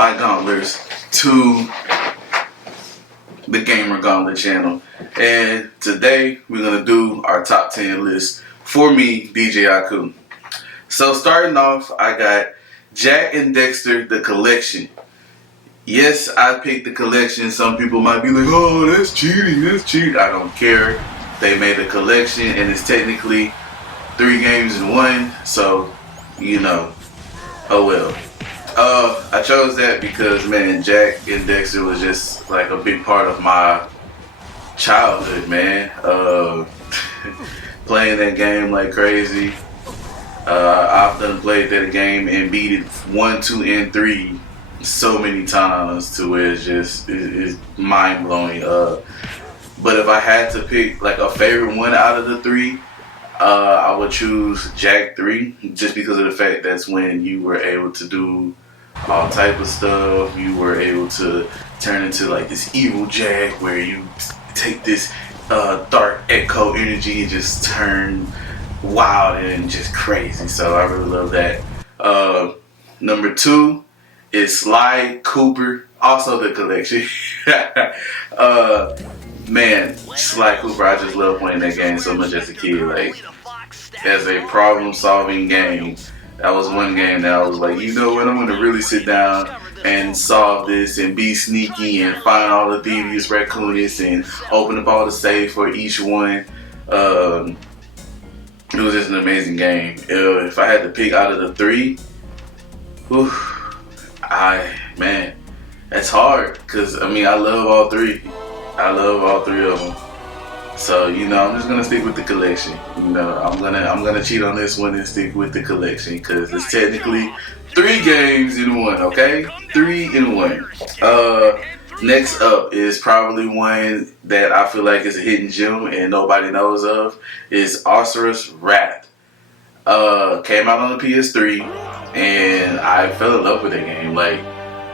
my gauntlets to the GamerGauntlet channel. And today we're going to do our top 10 list for me, DJ Aku. So starting off, I got Jak and Dexter, the collection. Yes, I picked the collection. Some people might be like, oh, that's cheating, that's cheating. I don't care. They made a collection and it's technically 3 games in 1. So, you know, oh well. I chose that because, man, Jak and Dexter was just like a big part of my childhood, man. Playing that game like crazy. I've done played that game and beat it 1, 2, and 3 so many times to where it's mind blowing. But if I had to pick like a favorite one out of the 3, I would choose Jak 3, just because of the fact that's when you were able to do all type of stuff. You were able to turn into like this evil Jak where you take this dark echo energy and just turn wild and just crazy. So I really love that. Number 2 is Sly Cooper, also the collection. Man, Sly Cooper, I just love playing that game so much as a kid. Like, as a problem-solving game, that was one game that I was like, you know what, I'm gonna really sit down and solve this and be sneaky and find all the devious raccoonists and open up all the safe for each one. It was just an amazing game. If I had to pick out of the 3, man, that's hard, because I mean, I love all 3. I love all 3 of them. So, you know, I'm just gonna stick with the collection. You know, I'm gonna cheat on this one and stick with the collection, because it's technically 3 games in 1, okay? 3 in 1. Next up is probably one that I feel like is a hidden gem and nobody knows of, is Asura's Wrath. Came out on the PS3 and I fell in love with that game. Like,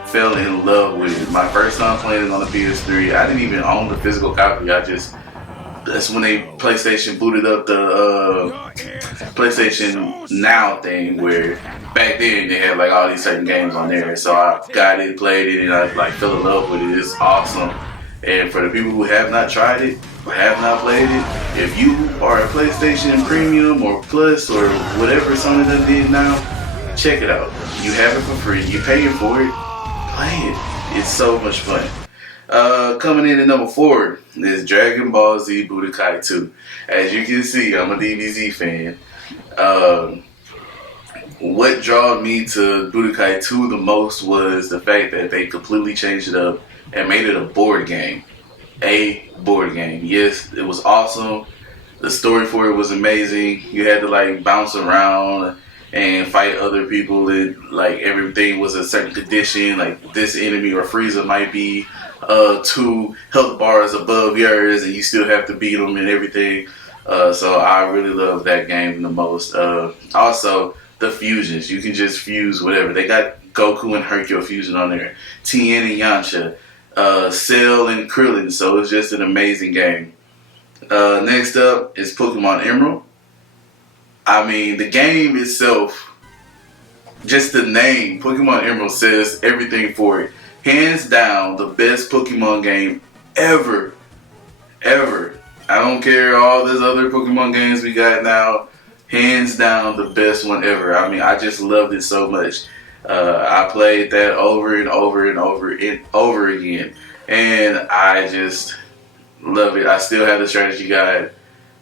fell in love with it. My first time playing it on the PS3, I didn't even own the physical copy. That's when PlayStation booted up the PlayStation Now thing, where back then they had like all these certain games on there. So I got it, played it, and I like fell in love with it. It's awesome. And for the people who have not tried it, or have not played it, if you are a PlayStation Premium or Plus or whatever Sony done did now, check it out. You have it for free. You're paying for it. Play it. It's so much fun. Coming in at number 4 is Dragon Ball Z Budokai 2. As you can see, I'm a DBZ fan. What drew me to Budokai 2 the most was the fact that they completely changed it up and made it a board game. A board game. Yes, it was awesome. The story for it was amazing. You had to like bounce around and fight other people, and like everything was a certain condition. Like this enemy or Frieza might be 2 health bars above yours, and you still have to beat them and everything. So I really love that game the most. Also, the fusions. You can just fuse whatever. They got Goku and Hercule fusion on there. Tien and Yamcha. Cell and Krillin. So it's just an amazing game. Next up is Pokemon Emerald. I mean, the game itself, just the name, Pokemon Emerald, says everything for it. Hands down, the best Pokemon game ever. Ever. I don't care all these other Pokemon games we got now. Hands down, the best one ever. I mean, I just loved it so much. I played that over and over and over and over again. And I just love it. I still have the strategy guide.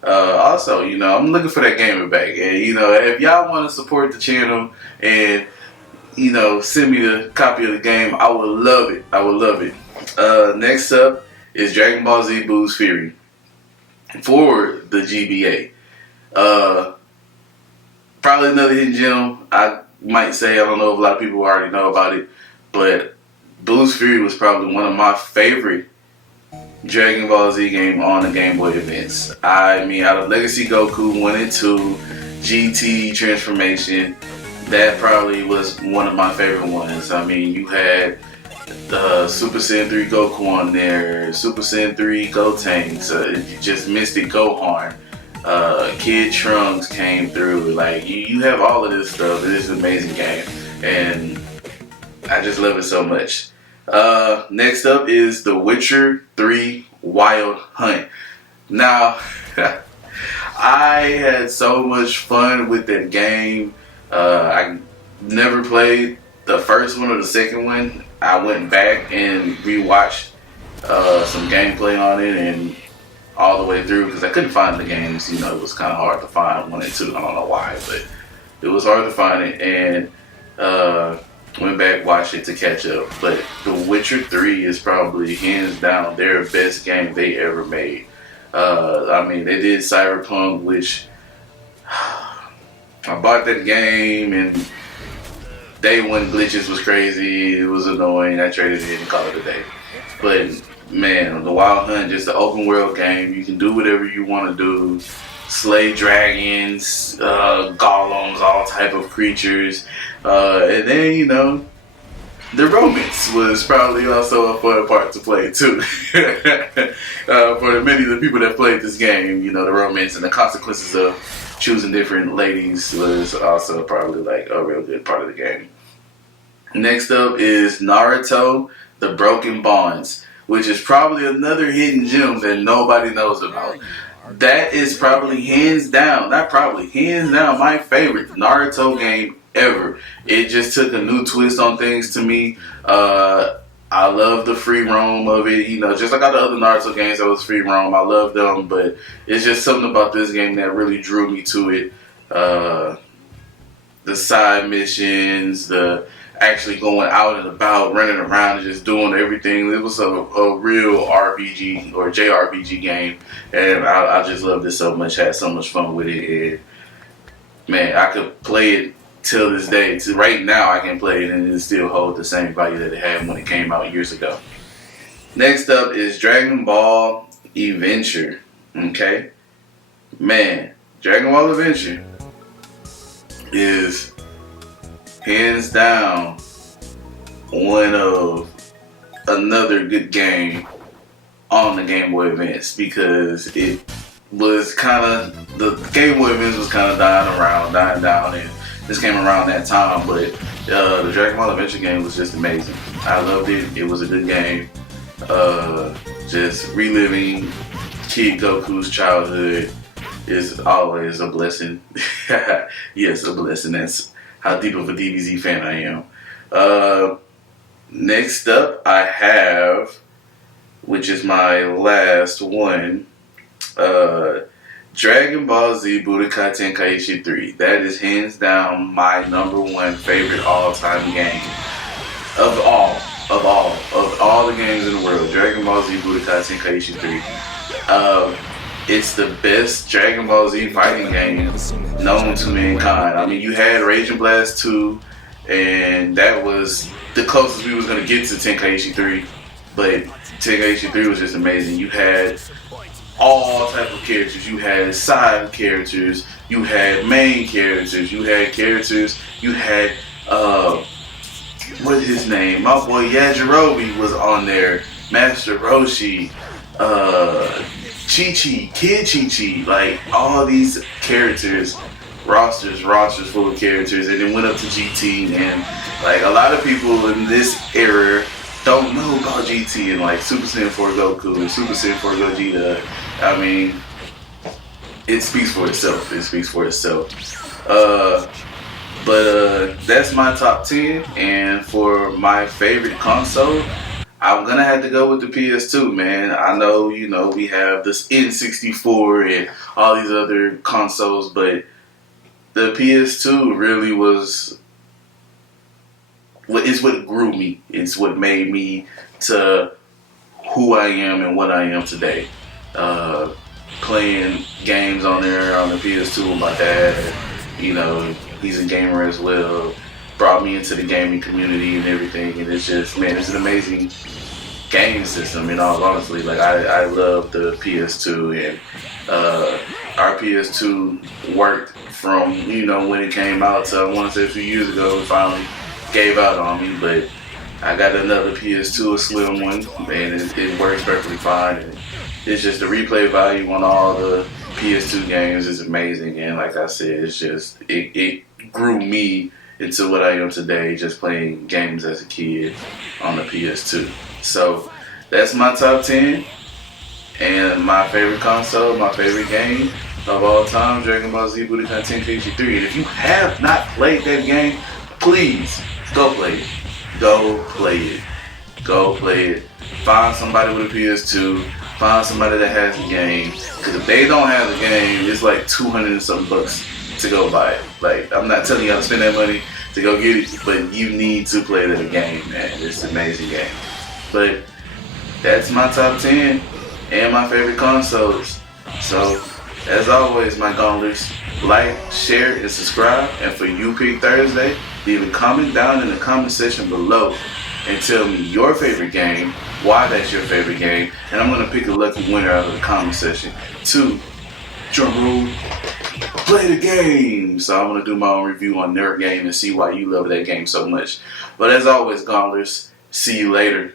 Also, you know, I'm looking for that gamer bag. And, you know, if y'all want to support the channel and, you know, send me the copy of the game, I would love it. I would love it. Next up is Dragon Ball Z Buu's Fury for the GBA. Probably another hidden gem. I might say, I don't know if a lot of people already know about it, but Buu's Fury was probably one of my favorite Dragon Ball Z game on the Game Boy Advance. I mean, out of Legacy Goku 1 and 2, GT Transformation, that probably was one of my favorite ones. I mean, you had the Super Saiyan 3 Goku on there, Super Saiyan 3 Gotenks, just Mystic Gohan, Kid Trunks came through. Like, you have all of this stuff. It is an amazing game. And I just love it so much. Next up is The Witcher 3 Wild Hunt. Now, I had so much fun with that game. I never played the first one or the second one. I went back and rewatched some gameplay on it and all the way through because I couldn't find the games. You know, it was kind of hard to find 1 and 2. I don't know why, but it was hard to find it. And went back, watched it to catch up. But The Witcher 3 is probably hands down their best game they ever made. I mean, they did Cyberpunk, which I bought that game and day one glitches was crazy. It was annoying. I traded it and called it a day. But man, the Wild Hunt, just an open world game. You can do whatever you want to do. Slay dragons, golems, all type of creatures. And then, you know, the romance was probably also a fun part to play too. For many of the people that played this game, you know, the romance and the consequences of choosing different ladies was also probably like a real good part of the game. Next up is Naruto, The Broken Bonds, which is probably another hidden gem that nobody knows about. That is probably hands down my favorite Naruto game ever. It just took a new twist on things to me. I love the free roam of it, you know, just like all the other Naruto games that was free roam. I love them, but it's just something about this game that really drew me to it. The side missions, the actually going out and about, running around and just doing everything. It was a real RPG or JRPG game, and I just loved it so much, had so much fun with it. And man, I could play it till this day. Right now I can play it and it still hold the same value that it had when it came out years ago. Next up is Dragon Ball Adventure. Okay? Man, Dragon Ball Adventure is hands down one of another good game on the Game Boy Advance, because it was kind of, the Game Boy Advance was kind of dying down, and this came around that time. But the Dragon Ball Adventure game was just amazing. I loved it. It was a good game. Just reliving Kid Goku's childhood is always a blessing. Yes, a blessing. That's how deep of a DBZ fan I am. Next up, I have, which is my last one, Dragon Ball Z Budokai Tenkaichi 3. That is hands down my #1 favorite all-time game. Of all the games in the world, Dragon Ball Z Budokai Tenkaichi 3. It's the best Dragon Ball Z fighting game known to mankind. I mean, you had Raging Blast 2, and that was the closest we was going to get to Tenkaichi 3. But Tenkaichi 3 was just amazing. You had all type of characters. You had side characters. You had main characters. You had what is his name? My boy Yajirobe was on there. Master Roshi. Chi-Chi, Kid Chi-Chi, like all these characters, rosters full of characters, and then went up to GT, and like a lot of people in this era don't know about GT and like Super Saiyan 4 Goku and Super Saiyan 4 Gogeta. I mean, it speaks for itself. But that's my top 10, and for my favorite console, I'm gonna have to go with the PS2, man. I know, you know, we have this N64 and all these other consoles, but the PS2 really was, it's what grew me. It's what made me to who I am and what I am today. Playing games on there on the PS2 with my dad, you know, he's a gamer as well. Brought me into the gaming community and everything, and it's just, man, it's an amazing game system. In all honesty, like I love the PS2, and our PS2 worked from, you know, when it came out to, I want to say a few years ago, it finally gave out on me. But I got another PS2, a slim one, and it works perfectly fine. And it's just the replay value on all the PS2 games is amazing, and like I said, it's just it grew me into what I am today, just playing games as a kid on the PS2. So that's my top 10 and my favorite console, my favorite game of all time, Dragon Ball Z Budokai Tenkaichi 3. And if you have not played that game, please go play it. Go play it. Go play it. Find somebody with a PS2. Find somebody that has the game. Because if they don't have the game, it's like 200 and something bucks to go buy it. Like, I'm not telling you how to spend that money to go get it, but you need to play that game, man. It's an amazing game. But that's my top 10 and my favorite consoles. So, as always, my gauntlets, like, share, and subscribe. And for You Pick Thursday, leave a comment down in the comment section below and tell me your favorite game, why that's your favorite game, and I'm gonna pick a lucky winner out of the comment section to, drumroll, play the game. So I'm gonna do my own review on their game and see why you love that game so much. But as always, gauntlets, see you later.